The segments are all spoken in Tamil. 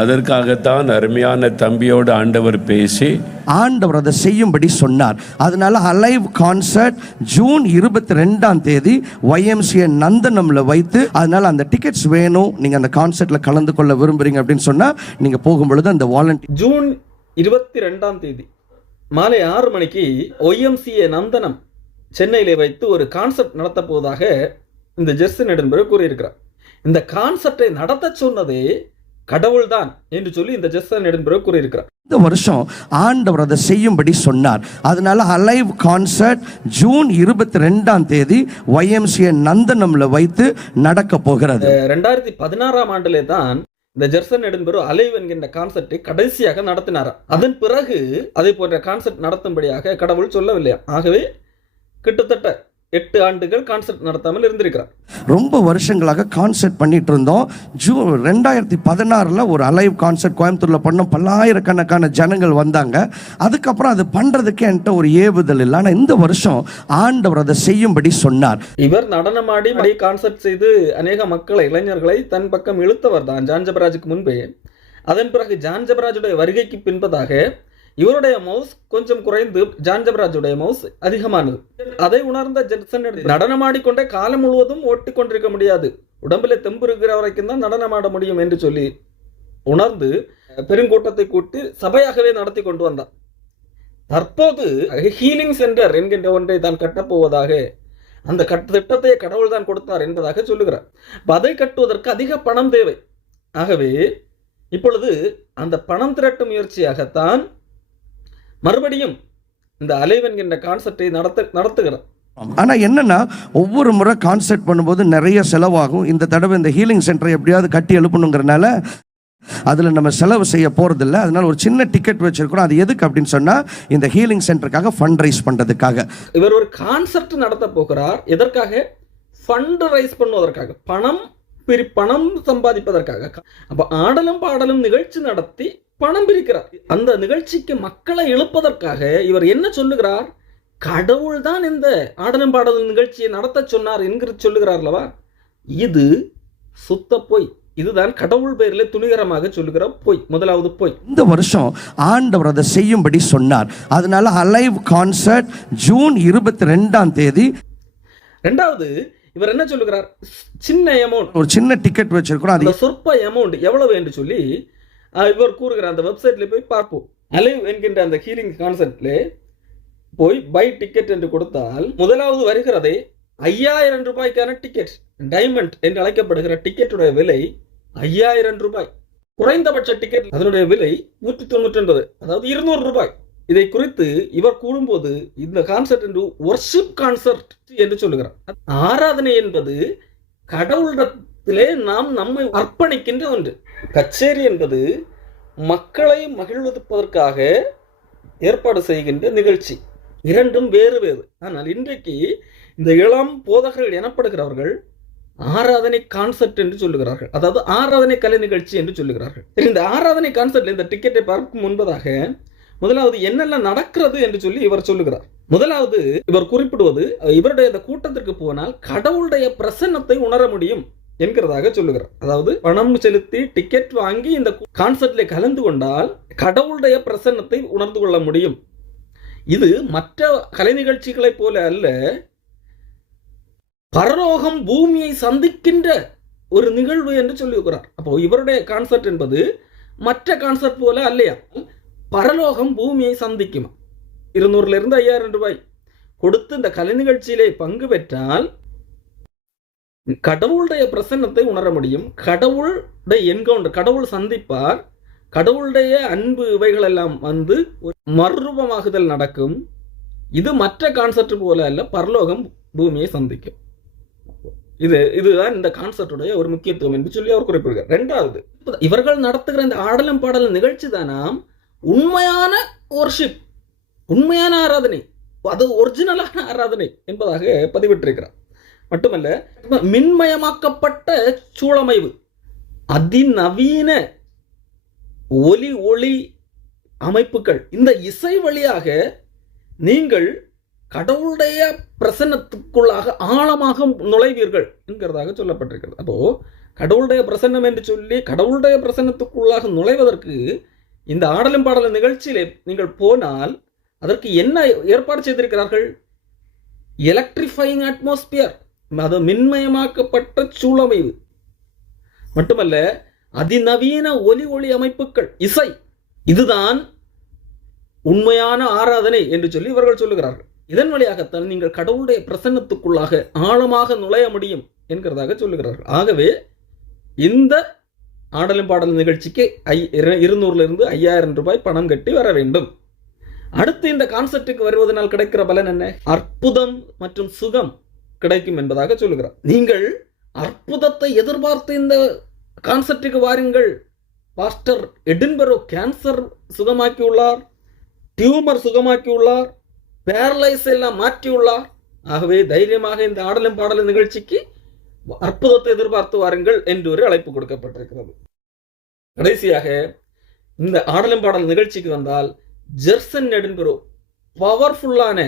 அதற்காகத்தான் அருமையான தம்பியோடு ஆண்டவர் பேசி ஆண்டவர் அதை செய்யும்படி சொன்னார். அதனால அலைவ் கான்சர்ட் ஜூன் இருபத்தி ரெண்டாம் தேதி YMCA நந்தனம்ல வைத்து அதனால அந்த டிக்கெட்ஸ் வேணும். நீங்க அந்த கான்சர்ட்ல கலந்து கொள்ள விரும்புறீங்க அப்படின்னு சொன்னா நீங்க போகும் பொழுது அந்த வாலண்டியர் ஜூன் இருபத்தி ரெண்டாம் தேதி மாலை ஆறு மணிக்கு ஒய்எம்சிஏ நந்தனம் சென்னையிலே வைத்து ஒரு கான்செப்ட் நடத்தப் போவதாக இந்த ஜெர்சன் நெடுன்பர் கூறியிருக்கிறார். இந்த கான்செப்டை நடத்த சொன்னதே கடவுள்தான் என்று சொல்லி இந்த ஜெர்சன் நெடுன்பர் கூறியிருக்கிறார். இந்த வருஷம் ஆண்டவர் அதை செய்யும்படி சொன்னார். அதனால அலைவ் கான்சர்ட் ஜூன் இருபத்தி ரெண்டாம் தேதி YMCA நந்தனம்ல வைத்து நடக்க போகிறது. ரெண்டாயிரத்தி பதினாறாம் ஆண்டிலே தான் இந்த ஜெர்சன் நெடுன்பெரு அலைவ் என்கின்ற கான்செப்டை கடைசியாக நடத்தினாராம். அதன் பிறகு அதே போன்ற கான்செப்ட் நடத்தும்படியாக கடவுள் சொல்லவில்லையா ஆகவே கிட்டத்தட்ட எட்டு ஆண்டுகள் கான்செப்ட் நடத்தாமல் இருந்திருக்கிறார். ரொம்ப வருஷங்களாக கான்சர்ட் பண்ணிட்டு இருந்தோம். ஜூ ரெண்டாயிரத்தி பதினாறில் ஒரு அலைவ் கான்சர்ட் கோயம்புத்தூரில் பண்ணோம். பல்லாயிரக்கணக்கான ஜனங்கள் வந்தாங்க. அதுக்கப்புறம் அது பண்ணுறதுக்கு என்கிட்ட ஒரு ஏவுதல் இல்லை. ஆனால் இந்த வருஷம் ஆண்டவர் அதை செய்யும்படி சொன்னார். இவர் நடனமாடி மடி கான்செப்ட் செய்து அநேக மக்களை இளைஞர்களை தன் பக்கம் இழுத்தவர் தான் ஜான் ஜபராஜுக்கு முன்பே. அதன் பிறகு ஜான் ஜபராஜுடைய வருகைக்கு பின்பதாக இவருடைய மவுஸ் கொஞ்சம் குறைந்து ஜான்ஜபராஜுடைய மவுஸ் அதிகமானது. அதை உணர்ந்த ஜெட்சன் நடனமாடிக்கொண்டே காலம் முழுவதும் ஓட்டிக் கொண்டிருக்க முடியாது. உடம்பில் தெம்பு இருக்கிற வரைக்கும் தான் நடனமாட முடியும் என்று சொல்லி உணர்ந்து பெருங்கூட்டத்தை கூட்டி சபையாகவே நடத்தி கொண்டு வந்தார் தற்போது ஹீலிங் சென்டர் என்கின்ற ஒன்றை தான் கட்டப்போவதாக அந்த கட்ட திட்டத்தை கடவுள் தான் கொடுத்தார் என்பதாக சொல்லுகிறார். அப்ப அதை கட்டுவதற்கு அதிக பணம் தேவை. ஆகவே இப்பொழுது அந்த பணம் திரட்டும் முயற்சியாகத்தான் மறுபடியும் இந்த அலைவென்கின்ற கான்செப்டை நடத்த நடத்துகிறார். ஆனால் என்னன்னா ஒவ்வொரு முறை கான்சர்ட் பண்ணும்போது நிறைய செலவாகும். இந்த தடவை இந்த ஹீலிங் சென்டரை எப்படியாவது கட்டி எழுப்பணுங்கிறனால அதில் நம்ம செலவு செய்ய போகிறதில்ல அதனால ஒரு சின்ன டிக்கெட் வச்சிருக்கிறோம். அது எதுக்கு அப்படின்னு சொன்னால் இந்த ஹீலிங் சென்டருக்காக ஃபண்ட் ரைஸ் பண்ணுறதுக்காக இவர் ஒரு கான்செப்ட் நடத்த போகிறார். எதற்காக? ஃபண்ட் ரைஸ் பண்ணுவதற்காக. பணம் பிரி பணம் சம்பாதிப்பதற்காக. அப்ப ஆடலும் பாடலும் நிகழ்ச்சி நடத்தி பணம் பிரிக்கிறார். அந்த நிகழ்ச்சிக்கு மக்களை இழுப்பதற்காக இவர் என்ன சொல்லுகிறார்? கடவுள் தான் இந்த ஆடலும் பாடலும் நிகழ்ச்சியை நடத்த சொன்னார் என்கிற சொல்லுகிறார் அல்லவா? இது சுத்த பொய். இதுதான் கடவுள் பெயரில் துணிகரமாக சொல்லுகிற பொய். முதலாவது பொய். இந்த வருஷம் ஆண்டவர் அதை செய்யும்படி சொன்னார். அதனால அலைவ் கான்சர்ட் ஜூன் இருபத்தி ரெண்டாம் தேதி. ரெண்டாவது இவர் என்ன சொல்லுகிறார்? சின்ன அமௌண்ட் ஒரு சின்ன டிக்கெட் வச்சிருக்கிறோம். அது சொற்ப அமௌண்ட் எவ்வளவு என்று சொல்லி இவர் கூறுகிற அந்த வெப்சைட்ல போய் பார்ப்போம். அலைவ் என்கின்ற அந்த ஹீலிங் கான்செப்ட்ல போய் பை டிக்கெட் என்று கொடுத்தால் முதலாவது வருகிறதே ஐயாயிரம் ரூபாய்க்கான டிக்கெட் டைமண்ட் என்று அழைக்கப்படுகிற டிக்கெட்டுடைய விலை ஐயாயிரம் ரூபாய். குறைந்தபட்ச டிக்கெட் அதனுடைய விலை நூற்றி தொண்ணூற்றி ஒன்பது அதாவது இருநூறு ரூபாய். இதை குறித்து இவர் கூறும்போது இந்த கான்செர்ட் என்று ஒர்ஷிப் கான்செர்ட் என்று சொல்லுகிறார். ஆராதனை என்பது இதிலே நாம் நம்மை அர்ப்பணிக்கின்ற ஒன்று. கச்சேரி என்பது மக்களை மகிழ்வதற்காக ஏற்பாடு செய்கின்ற நிகழ்ச்சி. இரண்டும் வேறு வேறு. ஆனால் இன்றைக்கு இந்த இளம் போதகர்கள் எனப்படுகிறவர்கள் ஆராதனை கான்செப்ட் என்று சொல்லுகிறார்கள். அதாவது ஆராதனை கலை நிகழ்ச்சி என்று சொல்லுகிறார்கள். இந்த ஆராதனை கான்செப்ட் இந்த டிக்கெட்டை பார்க்கும் முன்பதாக முதலாவது என்னெல்லாம் நடக்கிறது என்று சொல்லி இவர் சொல்லுகிறார். முதலாவது இவர் குறிப்பிடுவது இவருடைய இந்த கூட்டத்திற்கு போனால் கடவுளுடைய பிரசன்னத்தை உணர முடியும். என்கிறதாக சொல்லுகிறார். அதாவது பணம் செலுத்தி டிக்கெட் வாங்கி இந்த கான்சர்ட்ல கலந்து கொண்டால் கடவுளுடைய பிரசன்னத்தை உணர்ந்து கொள்ள முடியும். இது மற்ற கலை நிகழ்ச்சிகளைப் போல அல்ல பரலோகம் பூமியை சந்திக்கின்ற ஒரு நிகழ்வு என்று சொல்லியிருக்கிறார். அப்போ இவருடைய கான்சர்ட் என்பது மற்ற கான்சர்ட் போல அல்லையா? பரலோகம் பூமியை சந்திக்குமா? இருநூறுல இருந்து ஐயாயிரம் ரூபாய். கொடுத்து இந்த கலை நிகழ்ச்சியிலே பங்கு பெற்றால் கடவுளுடைய பிரசன்னத்தை உணர முடியும். கடவுளுடைய என்கவுண்டர் கடவுள் சந்திப்பார். கடவுளுடைய அன்பு இவைகள் எல்லாம் வந்து ஒரு மறுரூபமாகுதல் நடக்கும். இது மற்ற கான்செப்ட் போல அல்ல பரலோகம் பூமியை சந்திக்கும். இது இதுதான் இந்த கான்செப்டுடைய ஒரு முக்கியத்துவம் என்று சொல்லி அவர் குறிப்பிடுகிறார். ரெண்டாவது இவர்கள் நடத்துகிற இந்த ஆடலும் பாடலும் நிகழ்ச்சி தானாம் உண்மையான ஒர்ஷிப் உண்மையான ஆராதனை அது ஒரிஜினலான ஆராதனை என்பதாக பதிவிட்டிருக்கிறார். மட்டுமல்ல மின்மயமாக்கப்பட்ட சூழமைவு. அதிநவீன ஒலி ஒளி அமைப்புகள். இந்த இசை வழியாக நீங்கள் கடவுளுடைய பிரசன்னத்துக்குள்ளாக ஆழமாக நுழைவீர்கள் என்கிறதாக சொல்லப்பட்டிருக்கிறது. அப்போ கடவுளுடைய பிரசன்னம் என்று சொல்லி கடவுளுடைய பிரசன்னத்துக்குள்ளாக நுழைவதற்கு இந்த ஆடலும் பாடலும் நிகழ்ச்சியிலே நீங்கள் போனால் அதற்கு என்ன ஏற்பாடு செய்திருக்கிறார்கள்? எலக்ட்ரிஃபைங் அட்மாஸ்பியர் அது மின்மயமாக்கப்பட்ட சூழமைவு. மட்டுமல்ல அதிநவீன ஒலி ஒளி அமைப்புகள் இசை இதுதான் உண்மையான ஆராதனை என்று சொல்லி இவர்கள் சொல்லுகிறார்கள். இதன் வழியாகத்தான் நீங்கள் கடவுளுடைய பிரசன்னத்துக்குள்ளாக ஆழமாக நுழைய முடியும் என்கிறதாக சொல்லுகிறார்கள். ஆகவே இந்த ஆடலும் பாடலும் நிகழ்ச்சிக்கு ஐ இரு- இருநூறுல இருந்து ஐயாயிரம் ரூபாய் பணம் கட்டி வர வேண்டும். அடுத்து இந்த கான்செப்டுக்கு வருவதனால் கிடைக்கிற பலன் என்ன? அற்புதம் மற்றும் சுகம். கிடைக்கும் என்பதாக சொல்லுகிறார். நீங்கள் அற்புதத்தை எதிர்பார்த்து இந்த கான்சர்ட்டுக்கு வாருங்கள். பாஸ்டர் எடின்பரோ கேன்சர் சுகமாக்கியுள்ளார் டியூமர் சுகமாக்கியுள்ளார் பேரலைஸ் எல்லாம் மாற்றியுள்ளார். ஆகவே தைரியமாக இந்த ஆடலும் பாடலும் நிகழ்ச்சிக்கு அற்புதத்தை எதிர்பார்த்து வாருங்கள் என்று ஒரு அழைப்பு கொடுக்கப்பட்டிருக்கிறது. கடைசியாக இந்த ஆடலும் பாடல் நிகழ்ச்சிக்கு வந்தால் ஜெர்சன் நெடுன்பெரோ பவர்ஃபுல்லான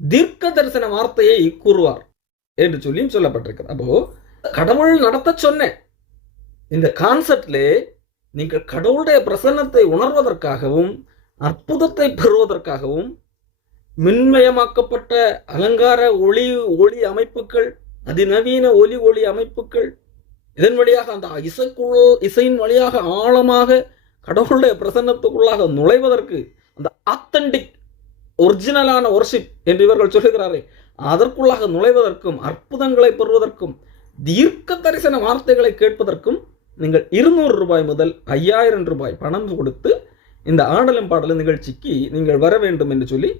தீர்க்க தரிசன வார்த்தையை கூறுவார் என்று சொல்லியும் சொல்லப்பட்டிருக்கிறது. அப்போ கடவுள் நடத்த சொன்ன இந்த கான்செப்ட்ல நீங்கள் கடவுளுடைய பிரசன்னத்தை உணர்வதற்காகவும் அற்புதத்தை பெறுவதற்காகவும் மின்மயமாக்கப்பட்ட அலங்கார ஒளி ஒளி அமைப்புகள் அதிநவீன ஒலி ஒளி அமைப்புகள் இதன் வழியாக அந்த இசைக்குள் இசையின் வழியாக ஆழமாக கடவுளுடைய பிரசன்னத்துக்குள்ளாக நுழைவதற்கு அந்த ஆத்தன்டிக் ஒரிஜினலான ஒர்ஷிப் என்று இவர்கள் சொல்லுகிறாரே. அதற்குள்ளாக நுழைவதற்கும் அற்புதங்களை பெறுவதற்கும் தீர்க்க தரிசன வார்த்தைகளை கேட்பதற்கும் நீங்கள் இருநூறு ரூபாய் முதல் ஐயாயிரம் ரூபாய் பணம் கொடுத்து இந்த ஆடலும் பாடலும் நிகழ்ச்சிக்கு நீங்கள் வர வேண்டும் என்று சொல்லி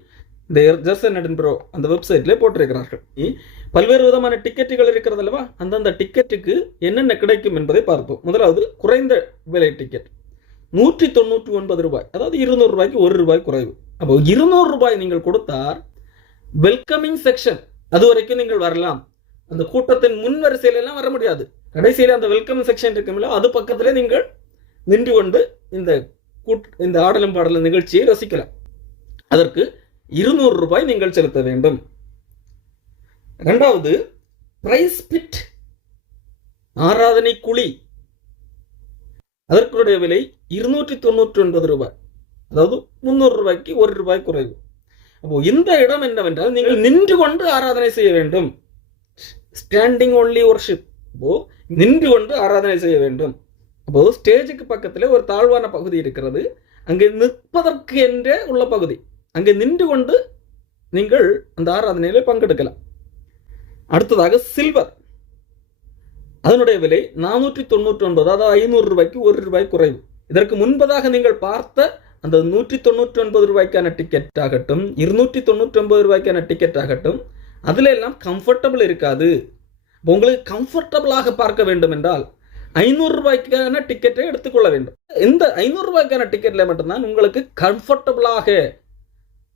இந்த ஜெர்சன் ப்ரோ அந்த வெப்சைட்லேயே போட்டிருக்கிறார்கள். பல்வேறு விதமான டிக்கெட்டுகள் இருக்கிறது அல்லவா? அந்தந்த டிக்கெட்டுக்கு என்னென்ன கிடைக்கும் என்பதை பார்ப்போம். முதலாவது குறைந்த விலை டிக்கெட் நூற்றி தொண்ணூற்றி ஒன்பது ரூபாய். அதாவது இருநூறு ரூபாய்க்கு ஒரு ரூபாய் குறைவு. அப்போ இருநூறு ரூபாய் நீங்கள் கொடுத்தார் வெல்கமிங் செக்ஷன் அது வரைக்கும் நீங்கள் வரலாம். அந்த கூட்டத்தின் முன் வரிசையில எல்லாம் வர முடியாது. கடைசியில் அந்த வெல்கம் செக்ஷன் இருக்குமில்ல அது பக்கத்துல நீங்கள் நின்று கொண்டு இந்த கூட் இந்த ஆடலும் பாடலும் நிகழ்ச்சியை ரசிக்கலாம். அதற்கு இருநூறு ரூபாய் நீங்கள் செலுத்த வேண்டும். இரண்டாவது பிரைஸ் பிட் ஆராதனை குழி. அதற்குடைய விலை இருநூற்றி தொண்ணூற்றி ஒன்பது ரூபாய். அதாவது முந்நூறு ரூபாய்க்கு ஒரு ரூபாய் குறைவு. அப்போ இந்த இடம் என்னவென்றால் நீங்கள் நின்று கொண்டு ஆராதனை செய்ய வேண்டும். ஸ்டாண்டிங் ஒன்லி ஒர்ஷிப் அப்போ நின்று கொண்டு ஆராதனை செய்ய வேண்டும். அப்போ ஸ்டேஜுக்கு பக்கத்தில் ஒரு தாழ்வான பகுதி இருக்கிறது. அங்கே நிற்பதற்கு என்றே உள்ள பகுதி. அங்கே நின்று கொண்டு நீங்கள் அந்த ஆராதனையில் பங்கெடுக்கலாம். அடுத்ததாக சில்வர் அதனுடைய விலை நானூற்றி தொண்ணூற்றி ஒன்பது அதாவது ஐநூறு ரூபாய்க்கு ஒரு ரூபாய் குறைவு. இதற்கு முன்பதாக நீங்கள் பார்த்த அந்த நூற்றி தொண்ணூற்றி ஒன்பது ரூபாய்க்கான டிக்கெட் ஆகட்டும் இருநூற்றி தொண்ணூற்றி ஒன்பது ரூபாய்க்கான டிக்கெட் ஆகட்டும் அதில் எல்லாம் கம்ஃபர்டபுள் இருக்காது. உங்களுக்கு கம்ஃபர்டபுளாக பார்க்க வேண்டும் என்றால் ஐநூறு ரூபாய்க்கான டிக்கெட்டை எடுத்துக்கொள்ள வேண்டும். இந்த ஐநூறு ரூபாய்க்கான டிக்கெட்ல மட்டும்தான் உங்களுக்கு கம்ஃபர்டபுளாக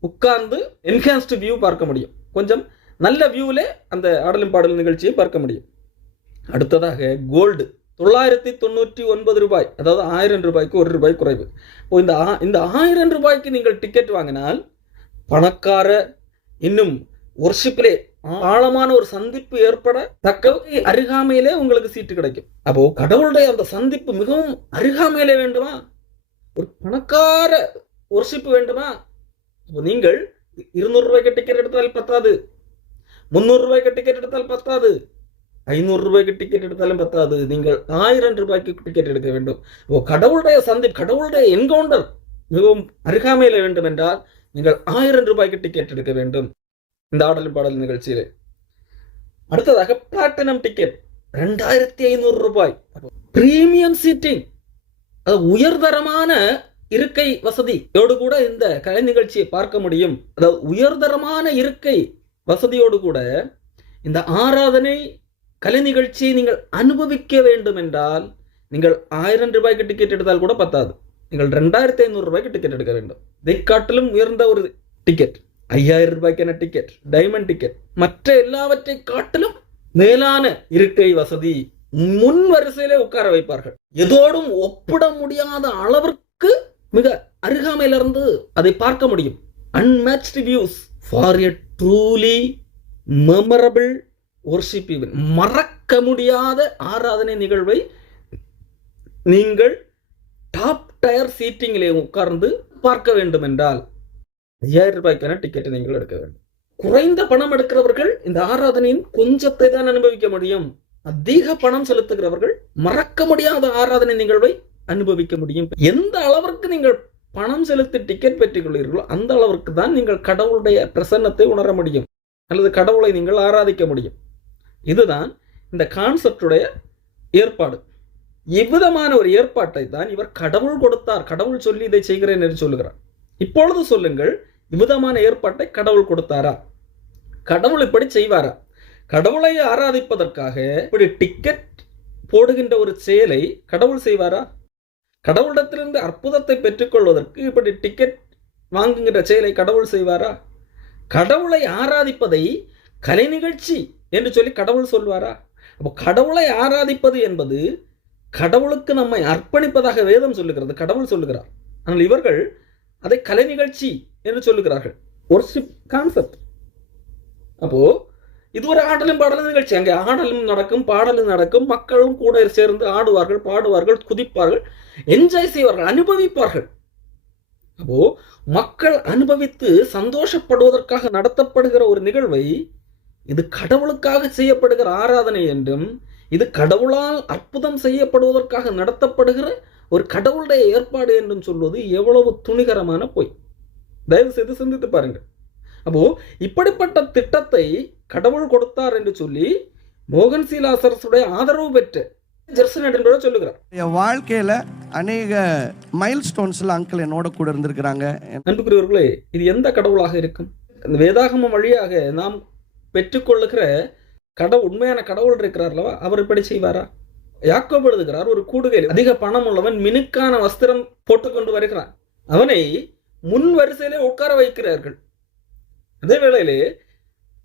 உட்கார்ந்து என்ஹான்ஸ்டு வியூ பார்க்க முடியும். கொஞ்சம் நல்ல வியூவில் அந்த ஆடலும் பாடலும் நிகழ்ச்சியை பார்க்க முடியும். அடுத்ததாக கோல்டு தொள்ளாயிரத்தி தொண்ணூற்றி ஒன்பது ரூபாய் அதாவது ஆயிரம் ரூபாய்க்கு ஒரு ரூபாய் குறைவு. இப்போ இந்த ஆ- இந்த ஆயிரம் ரூபாய்க்கு நீங்கள் டிக்கெட் வாங்கினால் பணக்கார இன்னும் ஒர்ஷிப்பிலே ஆழமான ஒரு சந்திப்பு ஏற்பட தக்க அருகாமையிலே உங்களுக்கு சீட்டு கிடைக்கும். அப்போ கடவுளுடைய அந்த சந்திப்பு மிகவும் அருகாமையிலே வேண்டுமா? ஒரு பணக்கார ஒர்ஷிப் வேண்டுமா? அப்போ நீங்கள் இருநூறு ரூபாய்க்கு டிக்கெட் எடுத்தால் பத்தாது. முந்நூறு ரூபாய்க்கு டிக்கெட் எடுத்தால் பத்தாது. ஐநூறு ரூபாய்க்கு டிக்கெட் எடுத்தாலும் பத்தாது. நீங்கள் ஆயிரம் ரூபாய்க்கு டிக்கெட் எடுக்க வேண்டும். ஓ கடவுளுடைய சந்தி கடவுளுடைய என்கவுண்டர் மிகவும் அருகாமையில் வேண்டும் என்றால் நீங்கள் ஆயிரம் ரூபாய்க்கு டிக்கெட் எடுக்க வேண்டும். இந்த ஆடல் பாடல் நிகழ்ச்சியிலே. அடுத்ததாக பிளாட்டினம் டிக்கெட் ரெண்டாயிரத்தி ஐநூறு ரூபாய். பிரீமியம் சீட்டிங் அது உயர்தரமான இருக்கை வசதியோடு கூட இந்த கலை நிகழ்ச்சியை பார்க்க முடியும். அதாவது உயர்தரமான இருக்கை வசதியோடு கூட இந்த ஆராதனை கலை நிகழ்ச்சியை நீங்கள் அனுபவிக்க வேண்டும் என்றால் நீங்கள் ஆயிரம் ரூபாய்க்கு டிக்கெட் எடுத்தால் கூட பத்தாது. நீங்கள் ரெண்டாயிரத்தி ஐநூறு ரூபாய்க்கு டிக்கெட் எடுக்க வேண்டும். இதை காட்டிலும் உயர்ந்த ஒரு டிக்கெட் ஐயாயிரம் ரூபாய்க்கான டிக்கெட் டைமண்ட் டிக்கெட் மற்ற எல்லாவற்றை காட்டிலும் மேலான இருக்கை வசதி முன் வரிசையிலே உட்கார வைப்பார்கள். எதோடும் ஒப்பிட முடியாத அளவிற்கு மிக அருகாமையிலிருந்து அதை பார்க்க முடியும். Unmatched views for a truly memorable worship மறக்க முடியாத ஆராதனை நிகழ்வை நீங்கள் டாப் டயர் சீட்டிங்கிலே உட்கார்ந்து பார்க்க வேண்டும் என்றால் ஐயாயிரம் ரூபாய்க்கான டிக்கெட்டை நீங்கள் எடுக்க வேண்டும். குறைந்த பணம் எடுக்கிறவர்கள் இந்த ஆராதனையின் கொஞ்சத்தை தான் அனுபவிக்க முடியும். அதிக பணம் செலுத்துகிறவர்கள் மறக்க முடியாத ஆராதனை நிகழ்வை அனுபவிக்க முடியும். எந்த அளவிற்கு நீங்கள் பணம் செலுத்தி டிக்கெட் பெற்றுக்கொள்கிறீர்களோ அந்த அளவிற்கு தான் நீங்கள் கடவுளுடைய பிரசன்னத்தை உணர முடியும். அல்லது கடவுளை நீங்கள் ஆராதிக்க முடியும். இதுதான் இந்த கான்செப்டுடைய ஏற்பாடு. இவ்விதமான ஒரு ஏற்பாட்டை தான் இவர் கடவுள் கொடுத்தார். கடவுள் சொல்லி இதை செய்கிறேன் என்று சொல்லுகிறார். இப்பொழுது சொல்லுங்கள் இவ்விதமான ஏற்பாட்டை கடவுள் கொடுத்தாரா? கடவுள் இப்படி செய்வாரா? கடவுளை ஆராதிப்பதற்காக இப்படி டிக்கெட் போடுகின்ற ஒரு செயலை கடவுள் செய்வாரா? கடவுளிடத்திலிருந்து அற்புதத்தை பெற்றுக்கொள்வதற்கு இப்படி டிக்கெட் வாங்குகின்ற செயலை கடவுள் செய்வாரா? கடவுளை ஆராதிப்பதை கலை நிகழ்ச்சி என்று சொல்லி கடவுள் சொல்வாரா? அப்போ கடவுளை ஆராதிப்பது என்பது கடவுளுக்கு நம்மை அர்ப்பணிப்பதாக வேதம் சொல்லுகிறது. கடவுள் சொல்லுகிறார். ஆனால் இவர்கள் அதை கலை நிகழ்ச்சி என்று சொல்லுகிறார்கள். ஒர்ஷிப் கான்செப்ட் அப்போ இது ஒரு ஆடலும் பாடலும் நிகழ்ச்சி. அங்கே ஆடலும் நடக்கும் பாடலும் நடக்கும். மக்களும் கூட சேர்ந்து ஆடுவார்கள் பாடுவார்கள் குதிப்பார்கள் என்ஜாய் செய்வார்கள் அனுபவிப்பார்கள். அப்போ மக்கள் அனுபவித்து சந்தோஷப்படுவதற்காக நடத்தப்படுகிற ஒரு நிகழ்வை இது கடவுளுக்காக செய்யப்படுகிற ஆராதனை என்றும் இது கடவுளால் அற்புதம் செய்யப்படுவதற்காக நடத்தப்படுகிற ஒரு கடவுளுடைய ஏற்பாடு என்றும் சொல்வது எவ்வளவு துணிகரமான பொய். தயவு செய்து சிந்தித்து பாருங்கள். அப்போ இப்படிப்பட்ட திட்டத்தை கடவுள் கொடுத்தார் என்று சொல்லி மோகன் சீலாசரசுடைய ஆதரவு பெற்ற வாழ்க்கையில் அநேக மைல் ஸ்டோன்ஸில் அங்கிள் என்னோட கூட இருந்திருக்கிறாங்க. அன்புக்குரியவர்களே இது எந்த கடவுளாக இருக்கும்? இந்த வேதாகமம் வழியாக நாம் பெற்றுக்கொள்ளுகிற கடவுள் உண்மையான கடவுள் இருக்கிறார் அல்லவா அவர் இப்படி செய்வாரா? யாக்கோபு எழுதுகிறார் ஒரு கூடுகையில் அதிக பணம் உள்ளவன் மினுக்கான வஸ்திரம் போட்டுக்கொண்டு வருகிறான். அவனை முன் வரிசையிலே உட்கார வைக்கிறார்கள். அதே வேளையிலே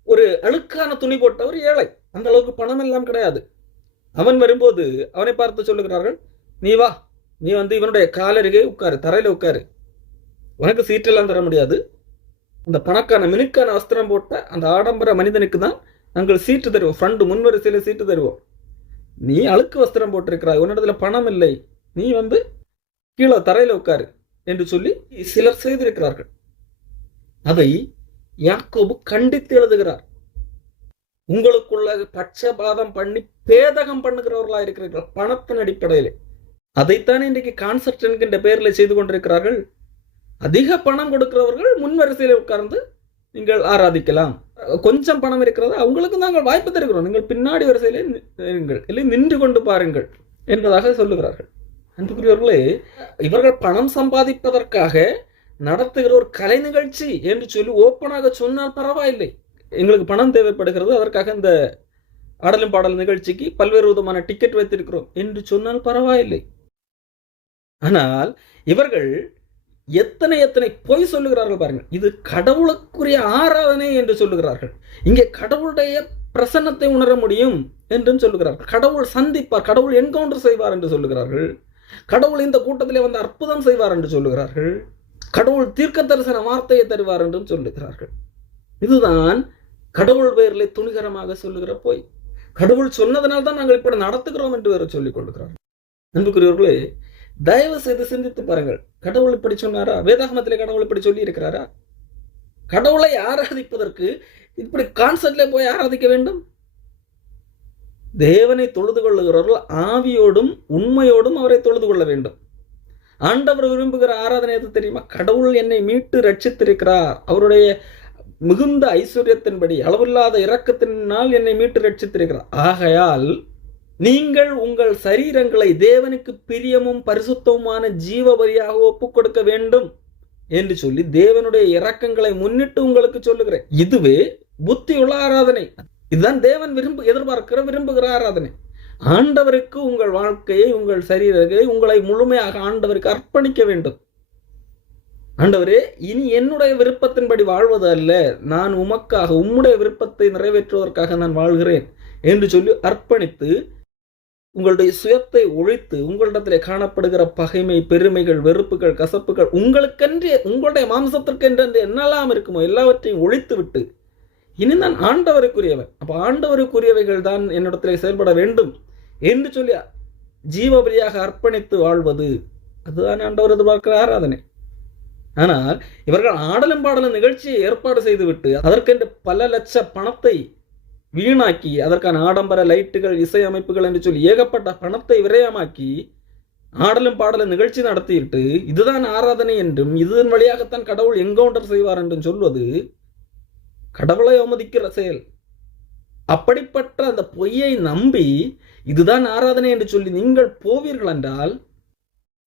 ஒரு அழுக்கான துணி போட்டவர் ஏழை. அந்த அளவுக்கு பணம் எல்லாம் கிடையாது. அவன் வரும்போது அவனை பார்த்து சொல்லுகிறார்கள் நீ வா நீ வந்து இவனுடைய காலருகே உட்காரு தரையில உட்காரு. உனக்கு சீட்டெல்லாம் தர முடியாது. அந்த பணக்கான மினுக்கான வஸ்திரம் போட்ட அந்த ஆடம்பர மனிதனுக்கு தான் நாங்கள் சீட்டு தருவோம். ஃப்ரண்ட் முன்வரிசையில் சீட்டு தருவோம். நீ அழுக்கு வஸ்திரம் போட்டிருக்கிறாய். உன்னிடத்துல பணம் இல்லை. நீ வந்து கீழே தரையில் உட்காரு என்று சொல்லி சிலர் செய்திருக்கிறார்கள். அதை யாக்கோபு கண்டித்து எழுதுகிறார். உங்களுக்குள்ள பட்சபாதம் பண்ணி பேதகம் பண்ணுகிறவர்களா இருக்கிறீர்கள். பணத்தின் அடிப்படையில். அதைத்தான் இன்றைக்கு கான்செப்ட் என்கின்ற பெயரில் செய்து கொண்டிருக்கிறார்கள். அதிக பணம் கொடுக்கிறவர்கள் முன் வரிசையில் உட்கார்ந்து நீங்கள் ஆராதிக்கலாம். கொஞ்சம் பணம் இருக்கிறது அவங்களுக்கு நாங்கள் வாய்ப்பு தருகிறோம். நீங்கள் பின்னாடி வரிசையிலே நீங்கள் இல்லை நின்று கொண்டு பாருங்கள் என்பதாக சொல்லுகிறார்கள். அன்புக்குரியவர்களே இவர்கள் பணம் சம்பாதிப்பதற்காக நடத்துகிற ஒரு கலை நிகழ்ச்சி என்று சொல்லி ஓப்பனாக சொன்னால் பரவாயில்லை. எங்களுக்கு பணம் தேவைப்படுகிறது. அதற்காக இந்த ஆடலும் பாடல் நிகழ்ச்சிக்கு பல்வேறு விதமான டிக்கெட் வைத்திருக்கிறோம். என்று சொன்னால் பரவாயில்லை. ஆனால் இவர்கள் எத்தனை எத்தனை பொய் சொல்லுகிறார்கள் பாருங்கள் இது கடவுளுக்குரிய ஆராதனை என்று சொல்லுகிறார்கள். இங்கே கடவுளுடைய பிரசன்னத்தை உணர முடியும் என்றும் சொல்லுகிறார்கள். கடவுள் சந்திப்பார் கடவுள் என்கவுண்டர் செய்வார் என்று சொல்லுகிறார்கள். கடவுள் இந்த கூட்டத்திலே வந்து அற்புதம் செய்வார் என்று சொல்லுகிறார்கள். கடவுள் தீர்க்க தரிசன வார்த்தையை தருவார் என்றும் சொல்லுகிறார்கள். இதுதான் கடவுள் பெயரிலே துணிகரமாக சொல்லுகிற பொய். கடவுள் சொன்னதனால் தான் நாங்கள் இப்படி நடத்துகிறோம் என்று வேறு சொல்லிக் கொள்கிறார்கள். அன்புக்குரியவர்களே தயவு செய்து சிந்தித்து பாருங்கள். கடவுள் இப்படி சொன்னாரா? வேதாகமத்தில் கடவுள் இப்படி சொல்லி இருக்கிறாரா கடவுளை ஆராதிப்பதற்கு இப்படி கான்சர்ட்ல போய் ஆராதிக்க வேண்டும்? தேவனை தொழுது கொள்ளுகிறவர்கள் ஆவியோடும் உண்மையோடும் அவரை தொழுது கொள்ள வேண்டும். ஆண்டவர் விரும்புகிற ஆராதனை எது தெரியுமா? கடவுள் என்னை மீட்டு ரட்சித்திருக்கிறார். அவருடைய மிகுந்த ஐஸ்வர்யத்தின்படி அளவில்லாத இரக்கத்தினால் என்னை மீட்டு ரட்சித்திருக்கிறார். ஆகையால் நீங்கள் உங்கள் சரீரங்களை தேவனுக்கு பிரியமும் பரிசுத்தவுமான ஜீவ பலியாக ஒப்புக் கொடுக்க வேண்டும் என்று சொல்லி தேவனுடைய இரக்கங்களை முன்னிட்டு உங்களுக்கு சொல்லுகிறேன். இதுவே புத்தியுள்ள ஆராதனை. இதுதான் தேவன் விரும்பு எதிர்பார்க்கிற விரும்புகிற ஆராதனை. ஆண்டவருக்கு உங்கள் வாழ்க்கையை உங்கள் சரீரத்தை உங்களை முழுமையாக ஆண்டவருக்கு அர்ப்பணிக்க வேண்டும். ஆண்டவரே இனி என்னுடைய விருப்பத்தின்படி வாழ்வது அல்ல. நான் உமக்காக உம்முடைய விருப்பத்தை நிறைவேற்றுவதற்காக நான் வாழ்கிறேன் என்று சொல்லி அர்ப்பணித்து உங்களுடைய சுயத்தை ஒழித்து உங்களிடத்திலே காணப்படுகிற பகைமை பெருமைகள் வெறுப்புகள் கசப்புகள் உங்களுக்கென்றே உங்களுடைய மாம்சத்திற்கென்றே என்னெல்லாம் இருக்குமோ எல்லாவற்றையும் ஒழித்து விட்டு இனி நான் ஆண்டவருக்குரியவன். அப்போ ஆண்டவருக்குரியவைகள் தான் என்னிடத்தில் செயல்பட வேண்டும் என்று சொல்லி ஜீவபலியாக அர்ப்பணித்து வாழ்வது. அதுதான் ஆண்டவர் எதிர்பார்க்கிற ஆராதனை. ஆனால் இவர்கள் ஆடலும் பாடலும் நிகழ்ச்சியை ஏற்பாடு செய்துவிட்டு அதற்கென்று பல லட்ச பணத்தை வீணாக்கி அதற்கான ஆடம்பர லைட்டுகள் இசை அமைப்புகள் என்று சொல்லி ஏகப்பட்ட பணத்தை விரயமாக்கி ஆடலும் பாடலும் நிகழ்ச்சி நடத்திட்டு இதுதான் ஆராதனை என்றும் இதன் வழியாகத்தான் கடவுள் என்கவுண்டர் செய்வார் என்றும் சொல்வது கடவுளை அவமதிக்கிற செயல். அப்படிப்பட்ட அந்த பொய்யை நம்பி இதுதான் ஆராதனை என்று சொல்லி நீங்கள் போவீர்கள் என்றால்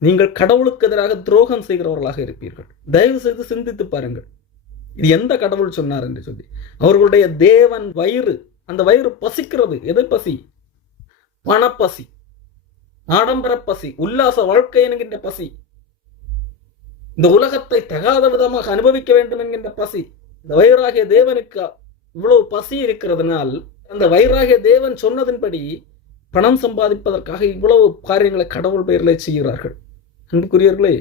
நீங்கள் கடவுளுக்கு எதிராக துரோகம் செய்கிறவர்களாக இருப்பீர்கள். தயவு செய்து சிந்தித்து பாருங்கள். இது எந்த கடவுள் சொன்னார் என்று சொல்லி. அவர்களுடைய தேவன் வயிறு அந்த வயிறு பசிக்கிறது. எது பசி? பணப்பசி. ஆடம்பர பசி. உல்லாச வாழ்க்கை என்கின்ற பசி. இந்த உலகத்தை தகாத விதமாக அனுபவிக்க வேண்டும் என்கின்ற பசி. இந்த வயிறாகிய தேவனுக்கு இவ்வளவு பசி இருக்கிறதுனால் அந்த வயிறாகிய தேவன் சொன்னதின்படி பணம் சம்பாதிப்பதற்காக இவ்வளவு காரியங்களை கடவுள் பெயர்களை செய்கிறார்கள். அன்புக்குரியவர்களே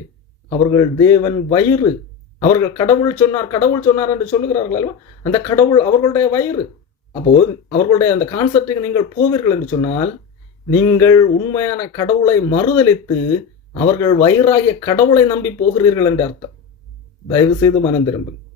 அவர்கள் தேவன் வயிறு. அவர்கள் கடவுள் சொன்னார் கடவுள் சொன்னார் என்று சொல்லுகிறார்கள் அல்லவா? அந்த கடவுள் அவர்களுடைய வயிறு. அப்போ அவர்களுடைய அந்த கான்செப்டுக்கு நீங்கள் போவீர்கள் என்று சொன்னால் நீங்கள் உண்மையான கடவுளை மறுதலித்து அவர்கள் வயிறாகிய கடவுளை நம்பி போகிறீர்கள் என்று அர்த்தம். தயவு செய்து மனம் திரும்புங்கள்.